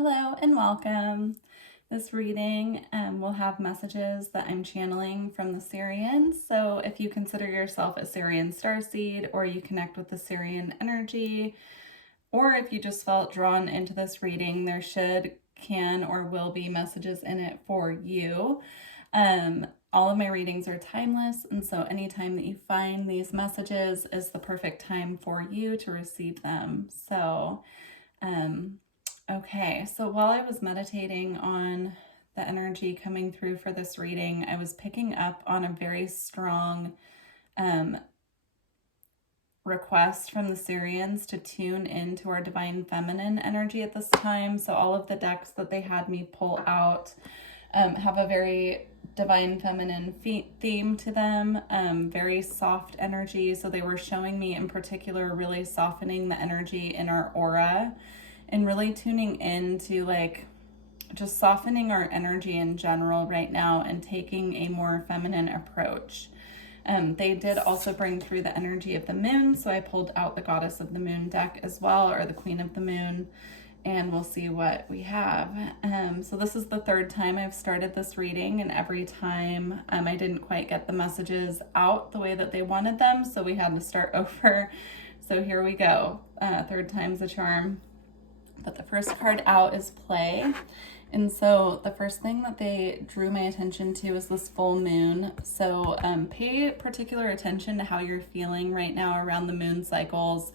Hello and welcome. This reading will have messages that I'm channeling from the Sirians. So if you consider yourself a Sirian Starseed, or you connect with the Sirian energy, or if you just felt drawn into this reading, there can, or will be messages in it for you. All of my readings are timeless, and so anytime that you find these messages is the perfect time for you to receive them. So, okay, so while I was meditating on the energy coming through for this reading, I was picking up on a very strong request from the Sirians to tune into our divine feminine energy at this time. So all of the decks that they had me pull out have a very divine feminine theme to them, very soft energy. So they were showing me in particular really softening the energy in our aura and really tuning into like just softening our energy in general right now and taking a more feminine approach. They did also bring through the energy of the moon, so I pulled out the Goddess of the Moon deck as well, or the Queen of the Moon, and we'll see what we have. So this is the third time I've started this reading, and every time I didn't quite get the messages out the way that they wanted them, so we had to start over. So here we go. Third time's a charm. But the first card out is play. And so the first thing that they drew my attention to is this full moon. So pay particular attention to how you're feeling right now around the moon cycles.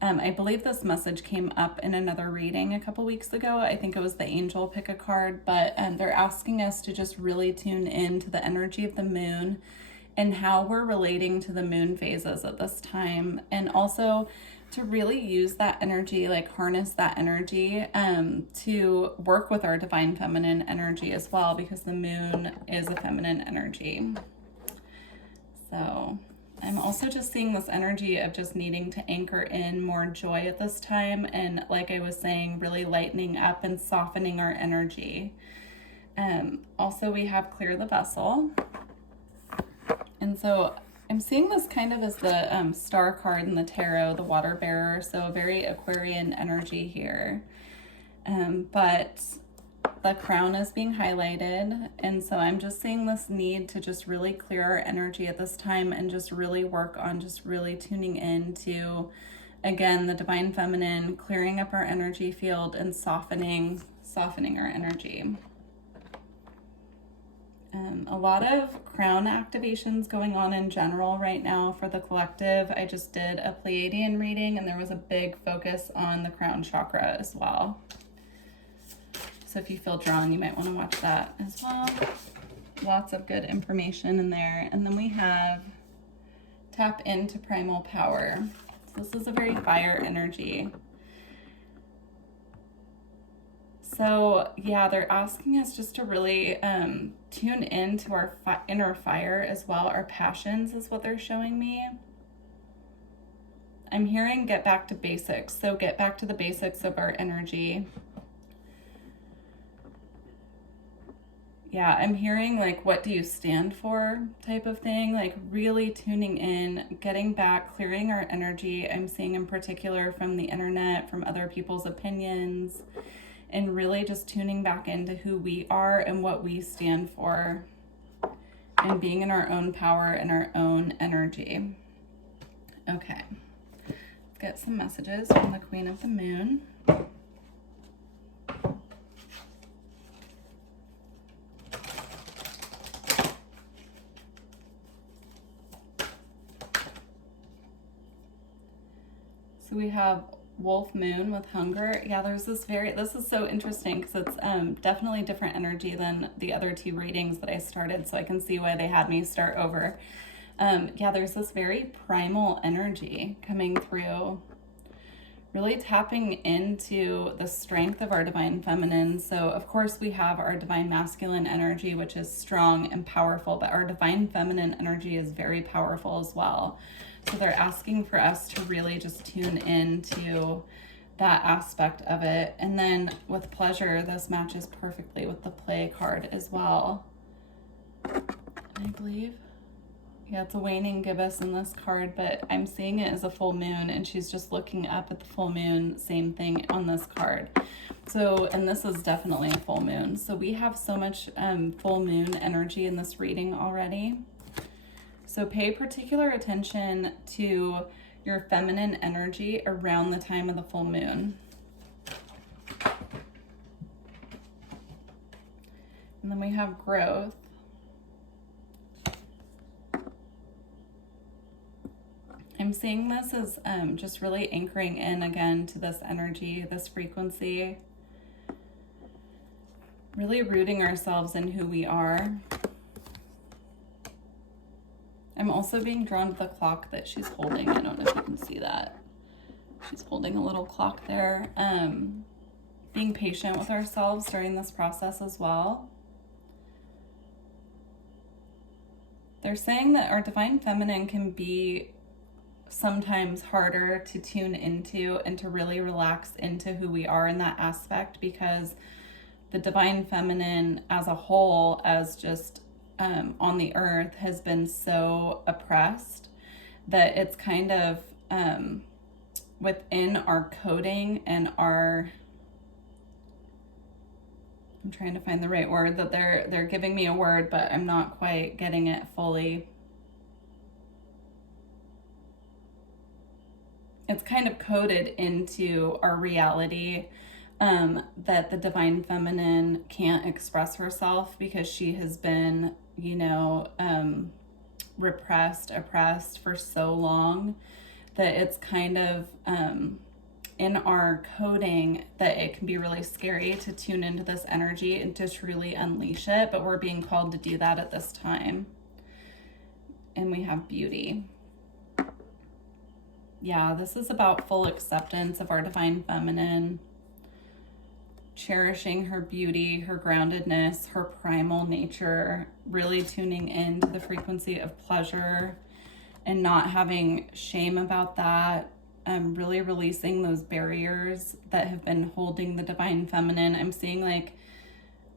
I believe this message came up in another reading a couple weeks ago. I think it was the angel pick a card, but they're asking us to just really tune into the energy of the moon and how we're relating to the moon phases at this time. And also to really use that energy, like harness that energy to work with our divine feminine energy as well, because the moon is a feminine energy. So I'm also just seeing this energy of just needing to anchor in more joy at this time. And like I was saying, really lightening up and softening our energy. Also we have clear the vessel. And so I'm seeing this kind of as the star card in the tarot, the water bearer, so a very Aquarian energy here. But the crown is being highlighted, and so I'm just seeing this need to just really clear our energy at this time and just really work on just really tuning into, again, the divine feminine, clearing up our energy field and softening our energy. A lot of crown activations going on in general right now for the collective. I just did a Pleiadian reading and there was a big focus on the crown chakra as well. So if you feel drawn, you might want to watch that as well. Lots of good information in there. And then we have tap into primal power. So this is a very fire energy. So yeah, they're asking us just to really tune into our inner fire as well. Our passions is what they're showing me. I'm hearing get back to basics. So get back to the basics of our energy. Yeah, I'm hearing like, what do you stand for type of thing, like really tuning in, getting back, clearing our energy. I'm seeing in particular from the internet, from other people's opinions, and really just tuning back into who we are and what we stand for and being in our own power and our own energy. Okay, let's get some messages from the Queen of the Moon. So we have Wolf Moon with hunger. Yeah, there's this is so interesting because it's definitely different energy than the other two readings that I started, so I can see why they had me start over. Yeah, there's this very primal energy coming through, really tapping into the strength of our divine feminine. So of course we have our divine masculine energy, which is strong and powerful, but our divine feminine energy is very powerful as well. So they're asking for us to really just tune into that aspect of it. And then with pleasure, this matches perfectly with the play card as well. I believe. Yeah, it's a waning gibbous in this card, but I'm seeing it as a full moon, and she's just looking up at the full moon. Same thing on this card. So, and this is definitely a full moon. So we have so much full moon energy in this reading already. So pay particular attention to your feminine energy around the time of the full moon. And then we have growth. I'm seeing this as just really anchoring in again to this energy, this frequency. Really rooting ourselves in who we are. I'm also being drawn to the clock that she's holding. I don't know if you can see that. She's holding a little clock there. Being patient with ourselves during this process as well. They're saying that our divine feminine can be sometimes harder to tune into and to really relax into who we are in that aspect, because the divine feminine as a whole, as just on the earth, has been so oppressed that it's kind of within our coding and our, I'm trying to find the right word, that they're giving me a word, but I'm not quite getting it fully. It's kind of coded into our reality that the divine feminine can't express herself because she has been, you know, repressed, oppressed for so long, that it's kind of in our coding that it can be really scary to tune into this energy and to truly unleash it, but we're being called to do that at this time. And we have beauty. Yeah, this is about full acceptance of our divine feminine, cherishing her beauty, her groundedness, her primal nature, really tuning into the frequency of pleasure and not having shame about that, really releasing those barriers that have been holding the divine feminine. I'm seeing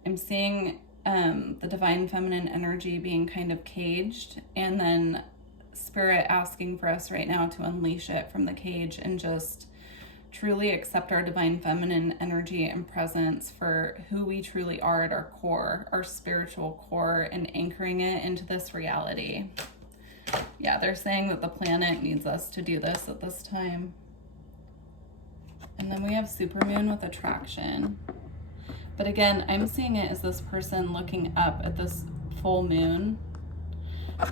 the divine feminine energy being kind of caged, and then Spirit asking for us right now to unleash it from the cage and just truly accept our divine feminine energy and presence for who we truly are at our core, our spiritual core, and anchoring it into this reality. Yeah, they're saying that the planet needs us to do this at this time. And then we have supermoon with attraction. But again, I'm seeing it as this person looking up at this full moon.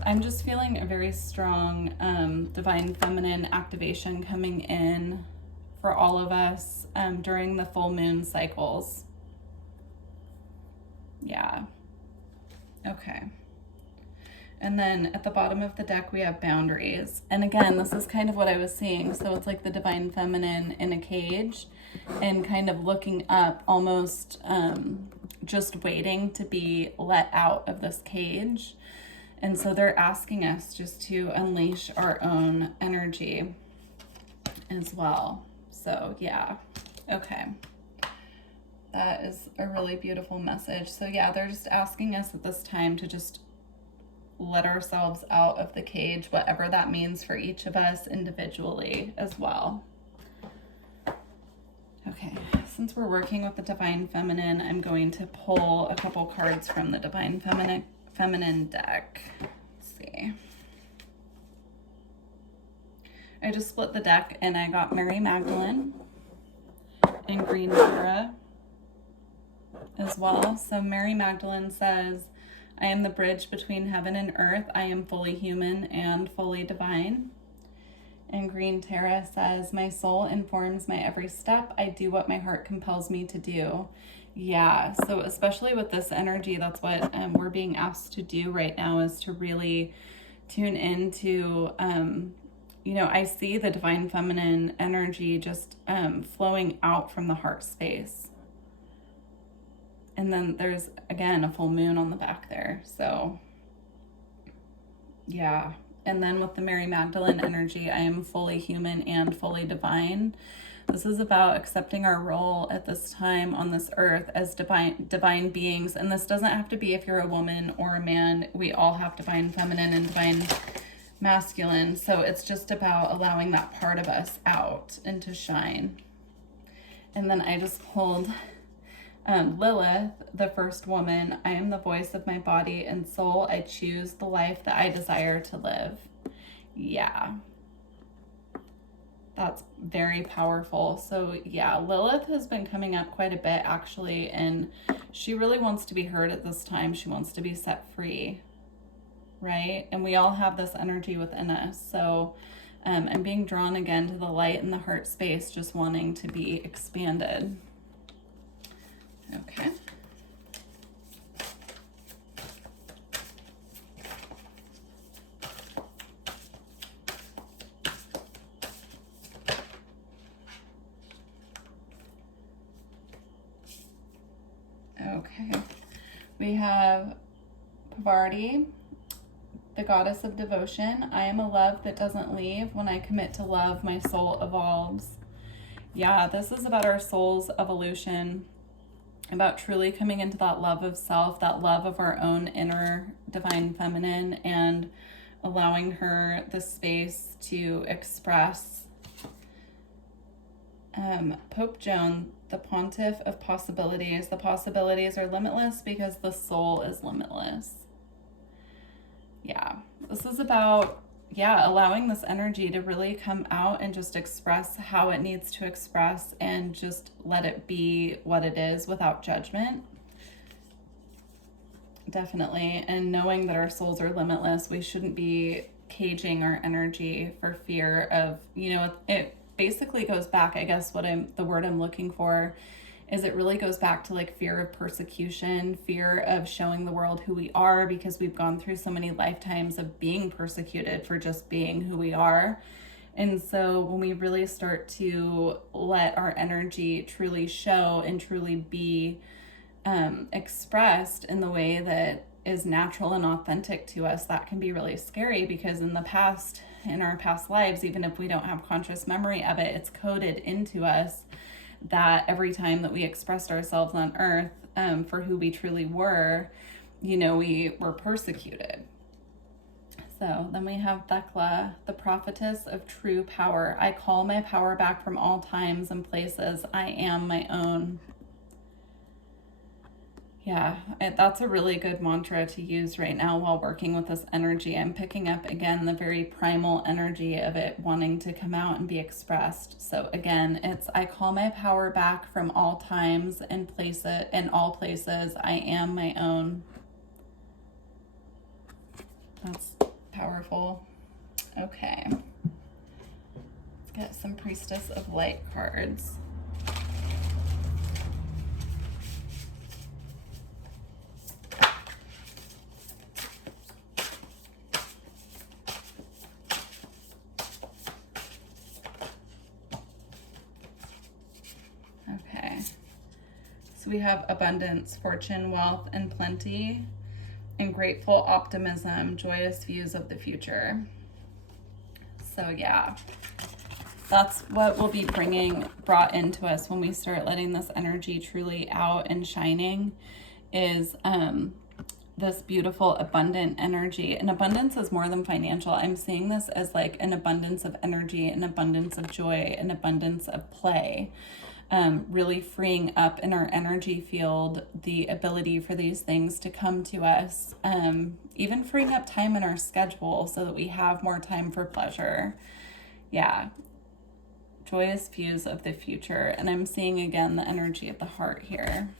I'm just feeling a very strong divine feminine activation coming in for all of us during the full moon cycles. Yeah. Okay. And then at the bottom of the deck, we have boundaries. And again, this is kind of what I was seeing. So it's like the divine feminine in a cage and kind of looking up, almost just waiting to be let out of this cage. And so they're asking us just to unleash our own energy as well. So yeah, okay. That is a really beautiful message. So yeah, they're just asking us at this time to just let ourselves out of the cage, whatever that means for each of us individually as well. Okay, since we're working with the divine feminine, I'm going to pull a couple cards from the divine feminine deck. Let's see. I just split the deck and I got Mary Magdalene and Green Vera as well. So Mary Magdalene says, I am the bridge between heaven and earth. I am fully human and fully divine. And Green Tara says, my soul informs my every step. I do what my heart compels me to do. Yeah, so especially with this energy, that's what we're being asked to do right now, is to really tune into, you know, I see the divine feminine energy just flowing out from the heart space. And then there's, again, a full moon on the back there. So, yeah. And then with the Mary Magdalene energy, I am fully human and fully divine. This is about accepting our role at this time on this earth as divine beings. And this doesn't have to be if you're a woman or a man. We all have divine feminine and divine masculine. So it's just about allowing that part of us out and to shine. And then I just pulled Lilith, the first woman. I am the voice of my body and soul. I choose the life that I desire to live. Yeah. That's very powerful. So yeah, Lilith has been coming up quite a bit actually, and she really wants to be heard at this time. She wants to be set free, right? And we all have this energy within us. So I'm being drawn again to the light in the heart space, just wanting to be expanded. Okay. Okay, we have Pavarti, the goddess of devotion. I am a love that doesn't leave. When I commit to love, my soul evolves. Yeah, this is about our soul's evolution, about truly coming into that love of self, that love of our own inner divine feminine, and allowing her the space to express. Pope Joan, the pontiff of possibilities. The possibilities are limitless because the soul is limitless. Yeah, this is about, allowing this energy to really come out and just express how it needs to express and just let it be what it is without judgment. Definitely. And knowing that our souls are limitless, we shouldn't be caging our energy for fear of, it basically goes back, I guess the word I'm looking for is it really goes back to like fear of persecution, fear of showing the world who we are, because we've gone through so many lifetimes of being persecuted for just being who we are. And so when we really start to let our energy truly show and truly be expressed in the way that is natural and authentic to us, that can be really scary, because in our past lives, even if we don't have conscious memory of it, it's coded into us that every time that we expressed ourselves on earth for who we truly were, we were persecuted. So then we have Thecla, the prophetess of true power. I call my power back from all times and places. I am my own. Yeah, that's a really good mantra to use right now while working with this energy. I'm picking up again the very primal energy of it wanting to come out and be expressed. So again, it's I call my power back from all times and in all places. I am my own. That's powerful. Okay. Let's get some Priestess of Light cards. So we have abundance, fortune, wealth, and plenty, and grateful optimism, joyous views of the future. So yeah, that's what will be brought into us when we start letting this energy truly out and shining, is this beautiful abundant energy. And abundance is more than financial. I'm seeing this as like an abundance of energy, an abundance of joy, an abundance of play. Really freeing up in our energy field the ability for these things to come to us, even freeing up time in our schedule so that we have more time for pleasure. Yeah, joyous views of the future. And I'm seeing again the energy of the heart here.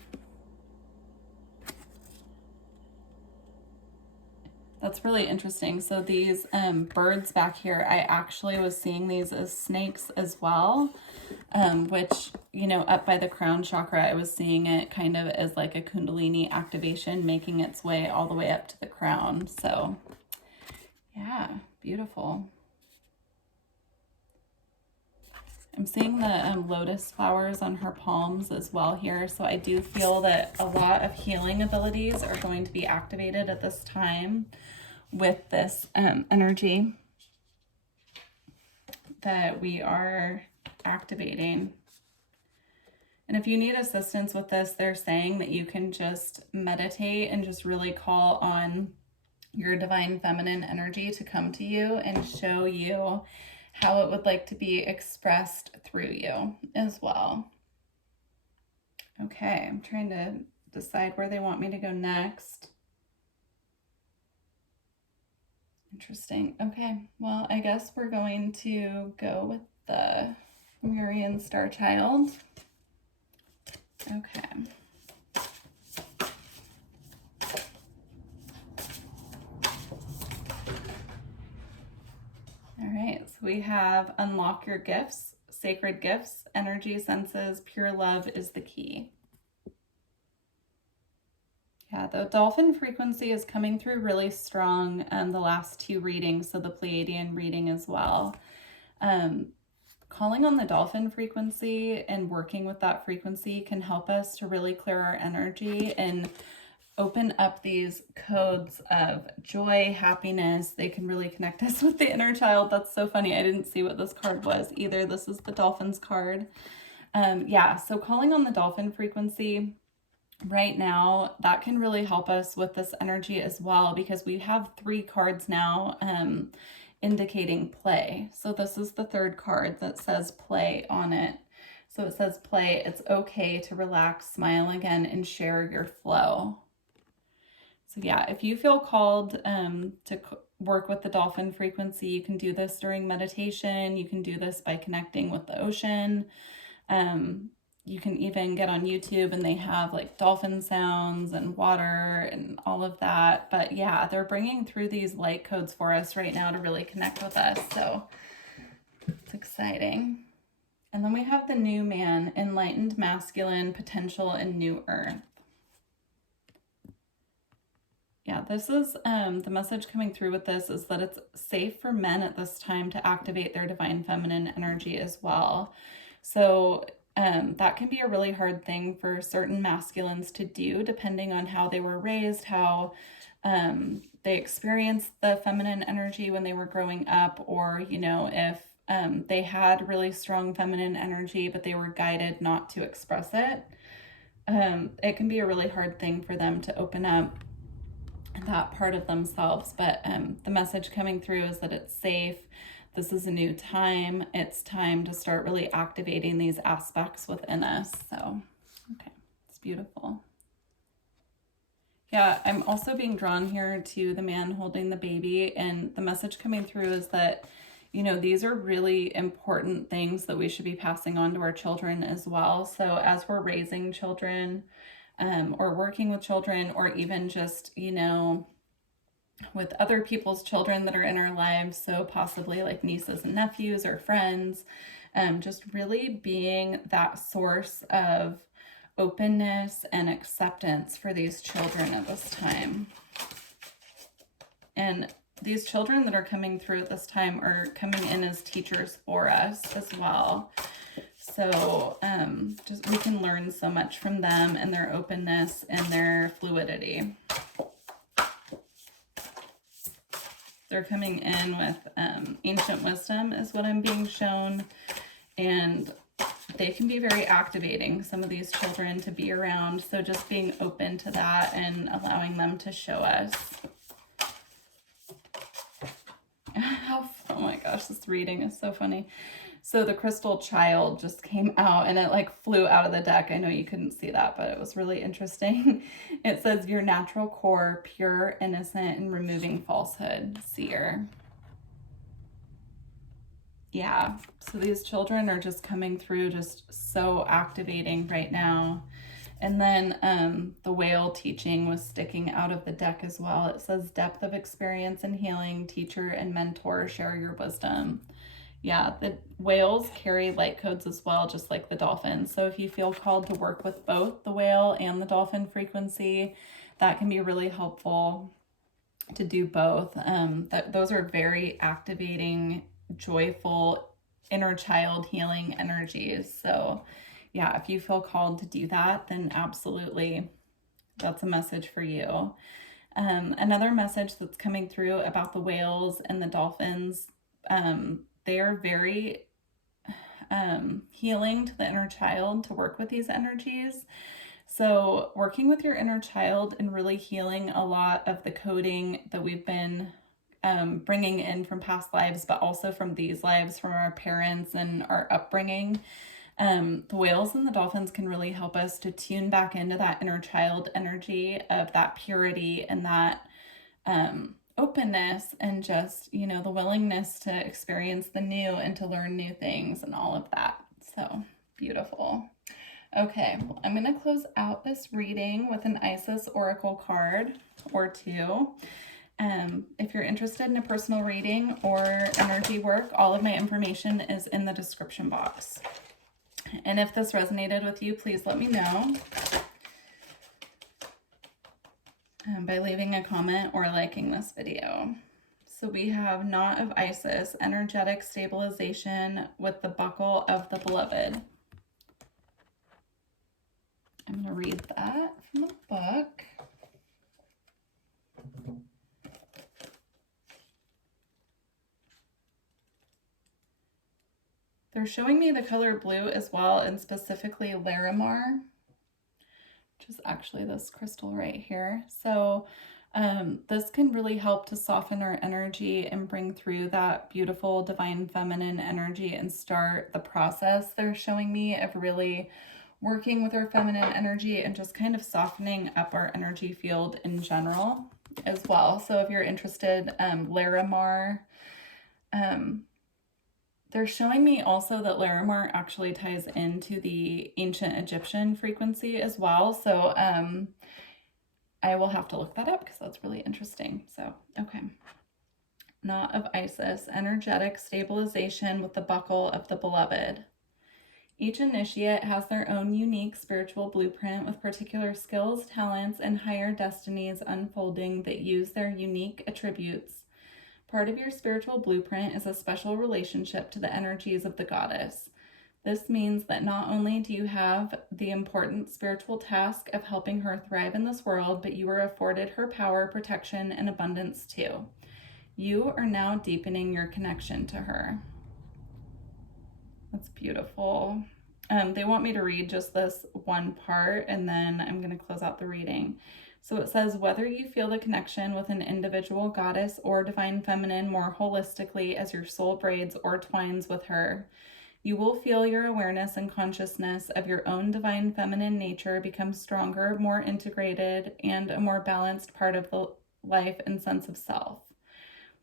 That's really interesting. So these birds back here, I actually was seeing these as snakes as well, which, up by the crown chakra, I was seeing it kind of as like a Kundalini activation making its way all the way up to the crown. So yeah, beautiful. I'm seeing the lotus flowers on her palms as well here. So I do feel that a lot of healing abilities are going to be activated at this time with this energy that we are activating. And if you need assistance with this, they're saying that you can just meditate and just really call on your divine feminine energy to come to you and show you how it would like to be expressed through you as well. Okay, I'm trying to decide where they want me to go next. Interesting. Okay, well, I guess we're going to go with the Sirian Starchild. Okay. All right, so we have unlock your gifts, sacred gifts, energy senses, pure love is the key. Yeah, the dolphin frequency is coming through really strong the last two readings, so the Pleiadian reading as well. Calling on the dolphin frequency and working with that frequency can help us to really clear our energy and open up these codes of joy, happiness. They can really connect us with the inner child. That's so funny. I didn't see what this card was either. This is the dolphins card. Yeah, so calling on the dolphin frequency right now, that can really help us with this energy as well, because we have 3 cards now indicating play. So this is the 3rd card that says play on it. So it says play, it's okay to relax, smile again, and share your flow. So yeah, if you feel called to work with the dolphin frequency, you can do this during meditation. You can do this by connecting with the ocean. You can even get on YouTube and they have like dolphin sounds and water and all of that. But yeah, they're bringing through these light codes for us right now to really connect with us. So it's exciting. And then we have the new man, enlightened masculine, potential, and new earth. Yeah, this is the message coming through with this is that it's safe for men at this time to activate their divine feminine energy as well. So that can be a really hard thing for certain masculines to do, depending on how they were raised, how they experienced the feminine energy when they were growing up, or, you know, if they had really strong feminine energy, but they were guided not to express it. It can be a really hard thing for them to open up that part of themselves. But the message coming through is that it's safe. This is a new time. It's time to start really activating these aspects within us. So, okay, it's beautiful. Yeah, I'm also being drawn here to the man holding the baby, and the message coming through is that, you know, these are really important things that we should be passing on to our children as well. So as we're raising children, or working with children, or even just, you know, with other people's children that are in our lives, so possibly like nieces and nephews or friends, just really being that source of openness and acceptance for these children at this time. And these children that are coming through at this time are coming in as teachers for us as well. So just we can learn so much from them and their openness and their fluidity. They're coming in with ancient wisdom is what I'm being shown, and they can be very activating, some of these children to be around. So just being open to that and allowing them to show us. Oh my gosh, this reading is so funny. So the crystal child just came out and it like flew out of the deck. I know you couldn't see that, but it was really interesting. It says your natural core, pure, innocent, and removing falsehood, seer. Yeah, so these children are just coming through, just so activating right now. And then the whale teaching was sticking out of the deck as well. It says depth of experience and healing, teacher and mentor, share your wisdom. Yeah, the whales carry light codes as well, just like the dolphins. So if you feel called to work with both the whale and the dolphin frequency, that can be really helpful to do both. Those are very activating, joyful, inner child healing energies. So yeah, if you feel called to do that, then absolutely, that's a message for you. Another message that's coming through about the whales and the dolphins, they are very healing to the inner child to work with these energies. So working with your inner child and really healing a lot of the coding that we've been bringing in from past lives, but also from these lives, from our parents and our upbringing. The whales and the dolphins can really help us to tune back into that inner child energy of that purity and that openness and just, you know, the willingness to experience the new and to learn new things and all of that. So beautiful. Okay, well, I'm going to close out this reading with an Isis Oracle card or two. If you're interested in a personal reading or energy work, all of my information is in the description box. And if this resonated with you, please let me know by leaving a comment or liking this video. So we have Knot of Isis, energetic stabilization with the buckle of the beloved. I'm going to read that from the book. They're showing me the color blue as well, and specifically Larimar, which is actually this crystal right here. So this can really help to soften our energy and bring through that beautiful divine feminine energy and start the process they're showing me of really working with our feminine energy and just kind of softening up our energy field in general as well. So if you're interested, Larimar, they're showing me also that Larimar actually ties into the ancient Egyptian frequency as well. So I will have to look that up because that's really interesting. So, okay. Knot of Isis, energetic stabilization with the buckle of the beloved. Each initiate has their own unique spiritual blueprint with particular skills, talents, and higher destinies unfolding that use their unique attributes. Part of your spiritual blueprint is a special relationship to the energies of the goddess. This means that not only do you have the important spiritual task of helping her thrive in this world, but you are afforded her power, protection, and abundance too. You are now deepening your connection to her. That's beautiful. They want me to read just this one part, and then I'm going to close out the reading. So it says, whether you feel the connection with an individual goddess or divine feminine more holistically as your soul braids or twines with her, you will feel your awareness and consciousness of your own divine feminine nature become stronger, more integrated, and a more balanced part of the life and sense of self.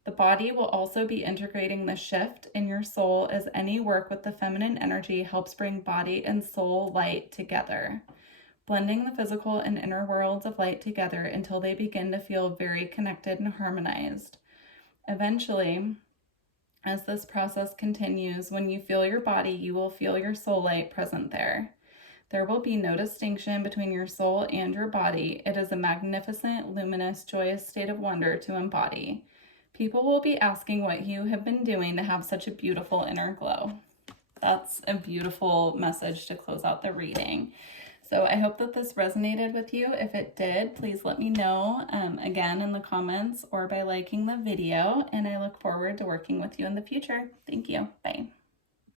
The body will also be integrating the shift in your soul as any work with the feminine energy helps bring body and soul light together, blending the physical and inner worlds of light together until they begin to feel very connected and harmonized. Eventually, as this process continues, when you feel your body, you will feel your soul light present there. There will be no distinction between your soul and your body. It is a magnificent, luminous, joyous state of wonder to embody. People will be asking what you have been doing to have such a beautiful inner glow. That's a beautiful message to close out the reading. So I hope that this resonated with you. If it did, please let me know again in the comments or by liking the video. And I look forward to working with you in the future. Thank you. Bye.